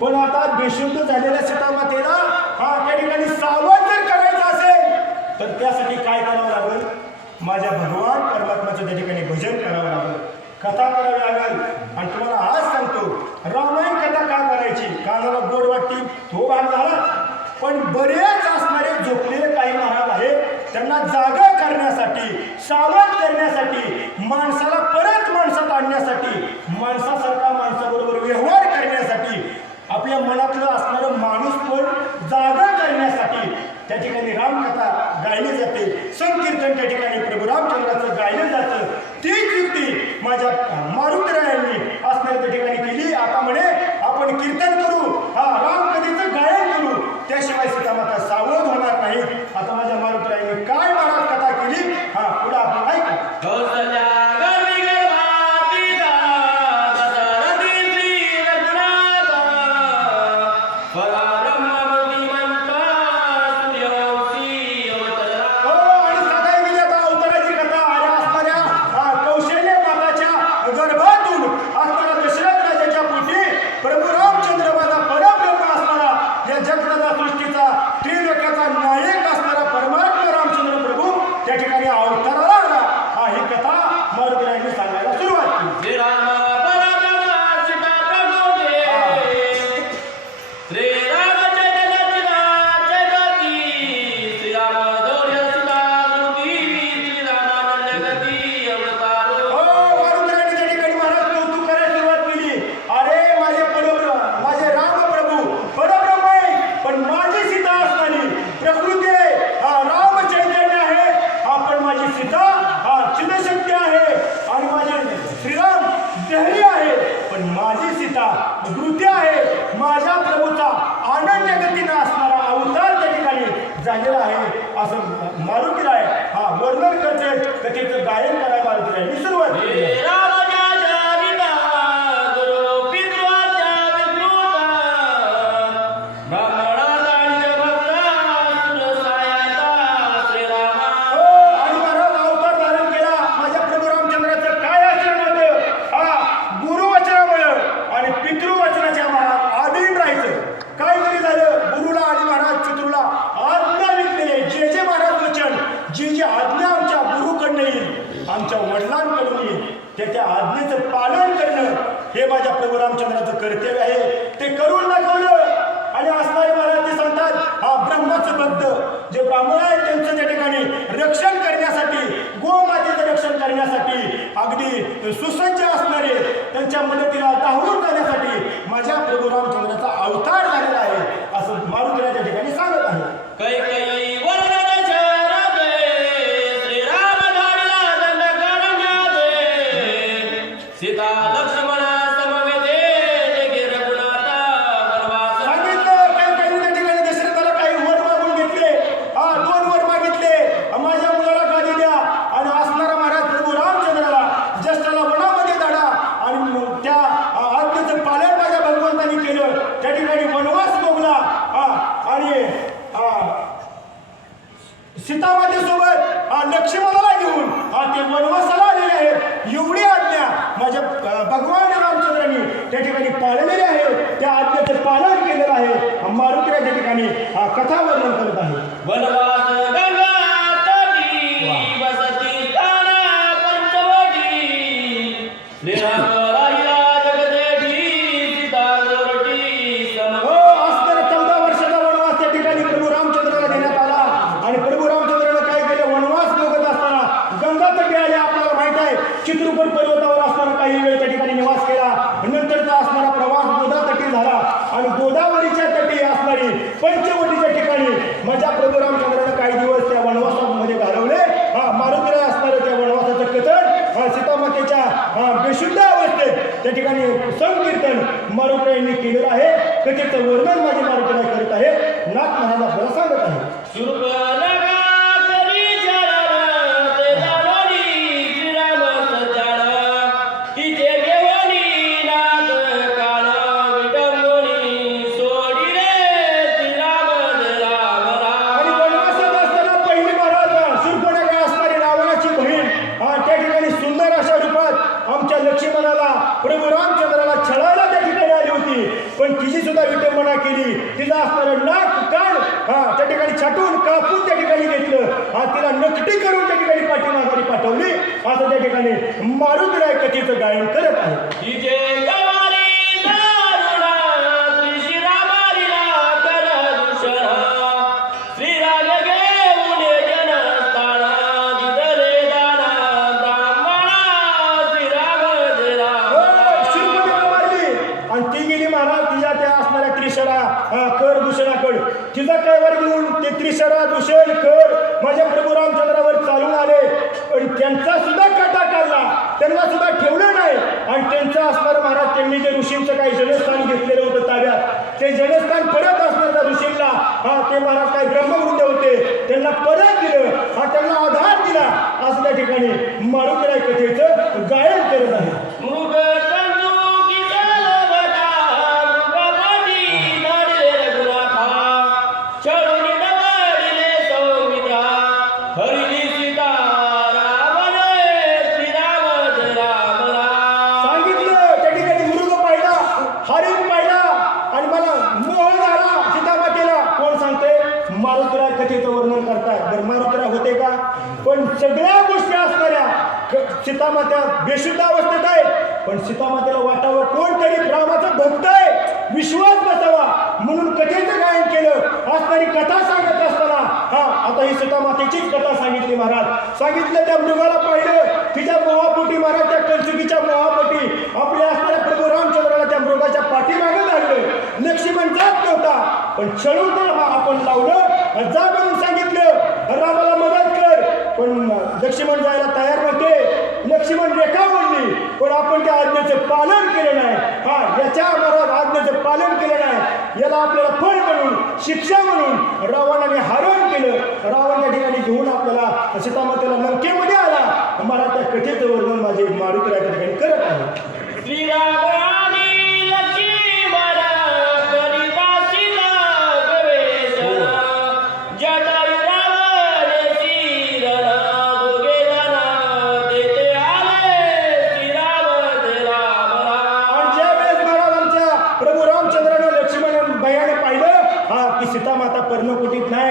पण आता बेशुद्ध झालेल्या सीतामातेला त्या ठिकाणी सावध जर करायचं असेल तर त्यासाठी काय करावं लागेल? माझ्या भगवान परमात्म्याचं त्या ठिकाणी भजन करावं लागेल, कथा करावी लागेल. आणि तुम्हाला आज सांगतो, रामायण कथा का करायची? कानाला गोड वाटती तो भाग झाला, पण बरेच असणारे झोपलेले काही महाराज आहेत, त्यांना जागा करण्यासाठी, सावध करण्यासाठी, माणसाला परत माणसात आणण्यासाठी, माणसासारखा माणसाबरोबर व्यवहार करण्यासाठी, आपल्या मनातलं असणारं माणूस पण जागा करण्यासाठी त्या ठिकाणी रामकथा गायली जाते, संकीर्तन त्या ठिकाणी प्रभू रामचंद्राचं गायलं जातं. तीच युक्ती माझ्या मारुतीरायांनी असणाऱ्या त्या ठिकाणी केली. आता म्हणे आपण कीर्तन करू, रामकथेचं गायन करू, त्याशिवाय सीतामाता सावध होणार नाही. आता माझ्या मारुतीरायांनी काय महाराज कथा केली, पुढे आपण ऐका. झालेला आहे असं मारुतीराय वर्णन करते. कथेचं गायन करायला मारुतीरायांनी सुरुवात केली. आमच्या वडिलांकडून त्याच्या आज्ञेचं पालन करणं हे माझ्या प्रभू रामचंद्राचं कर्तव्य आहे. ते करून दाखवलं. आणि असणारे महाराज ते सांगतात, ब्रह्माचं भक्त जे ब्राह्मण आहेत त्यांचं त्या ठिकाणी रक्षण करण्यासाठी, गोमातेचं रक्षण करण्यासाठी अगदी सुसज्ज असणारे त्यांच्या मदतीला धावून जाण्यासाठी माझ्या प्रभू रामचंद्राचा अवतार झालेला आहे असं मारुतीराय त्या ठिकाणी सांगत आहे. सीतामातेसोबत लक्ष्मणाला घेऊन ते वनवासाला आलेले आहेत. एवढी आज्ञा माझ्या भगवान रामचंद्रांनी त्या ठिकाणी पाळलेली आहे. त्या आज्ञेचं पालन केलेलं आहे. मारुतीराय त्या ठिकाणी कथा वर्णन करत आहे. वनवास चित्रकूट पर्वतावर असताना काही वेळ त्या ठिकाणी निवास केला. नंतरचा असणारा प्रवास गोदा तटी झाला आणि गोदावरीच्या तटी असणारी पंचवटीच्या ठिकाणी माझ्या प्रभू रामचंद्रानं काही दिवस त्या वनवासामध्ये घालवले. मारुतीराय असणारे त्या वनवासाचं कथन सीतामातेच्या बेशुद्ध अवस्थेत त्या ठिकाणी संकीर्तन मारुतीरायांनी केलेलं आहे. कथेचं वर्णन माझे मारुतीराय करत आहे. नाथ महाराज आपल्याला सांगत आहे. लक्ष्मणाला प्रभू रामचंद्राला छळायला त्या ठिकाणी आली होती. पण तिची सुद्धा विटंबना केली. तिचं असणारं नाक कान त्या ठिकाणी छाटून कापून त्या ठिकाणी घेतलं. तिला नकटी करून त्या ठिकाणी पाठीमाघारी पाठवली. असं त्या ठिकाणी मारुतीराय कथेचं गायन करत आहे. कर दूषणाकडे तिचा कैवार घेऊन ते त्रिशरा दूषण कर माझ्या प्रभू रामचंद्रावर चालून आले. पण त्यांचा सुद्धा काटा काढला, त्यांना सुद्धा ठेवलं नाही. आणि त्यांचं असणारं महाराज त्यांनी जे ऋषींचं काही जनस्थान घेतलेलं होतं ताब्यात, ते जनस्थान परत असणार त्या ऋषींना ते महाराज काही ब्रह्मवृंद होते त्यांना परत दिलं. त्यांना आधार दिला. असं त्या ठिकाणी मारुतीराय कथेचं गायन करत आहे. मारुतीराय कथेचं वर्णन करतात. बरं मारुतीराय होते का? पण सगळ्या गोष्टी असणाऱ्या सीतामात्या बेशुद्ध अवस्थेत आहे. पण सीतामातेला वाटावं कोणतरी रामाचं भक्त आहे, विश्वास बसावा म्हणून कथेचं गायन केलं. असणारी कथा सांगत असताना आता ही सीतामातेचीच कथा सांगितली. महाराज सांगितलं त्या मृगाला पाहिलं, तिच्या मोहापोटी महाराज त्या कंचुकीच्या मोहापोटी आपल्या असणाऱ्या प्रभू रामचंद्राला त्या मृगाच्या पाठीमागे लागलं. लक्ष्मण जात नव्हता, पण छळून त्याला आपण लावलं. जा म्हणून सांगितलं रामाला मदत कर, पण लक्ष्मण जायला तयार नव्हते. लक्ष्मण रेखा बोलली, पण आपण त्या आज्ञेचं पालन केलं नाही. याच्या महाराज आज्ञेचं पालन केलं नाही. याला आपल्याला फळ म्हणून शिक्षा म्हणून रावणाने हरण केलं. रावण त्या ठिकाणी घेऊन आपल्याला सीतामातेला लंकेमध्ये आला. मला त्या कथेचं वर्णन माझे मारुतीराय त्या ठिकाणी करत आहे. श्रीराम सीतामाता पर्णकुटीत नाही,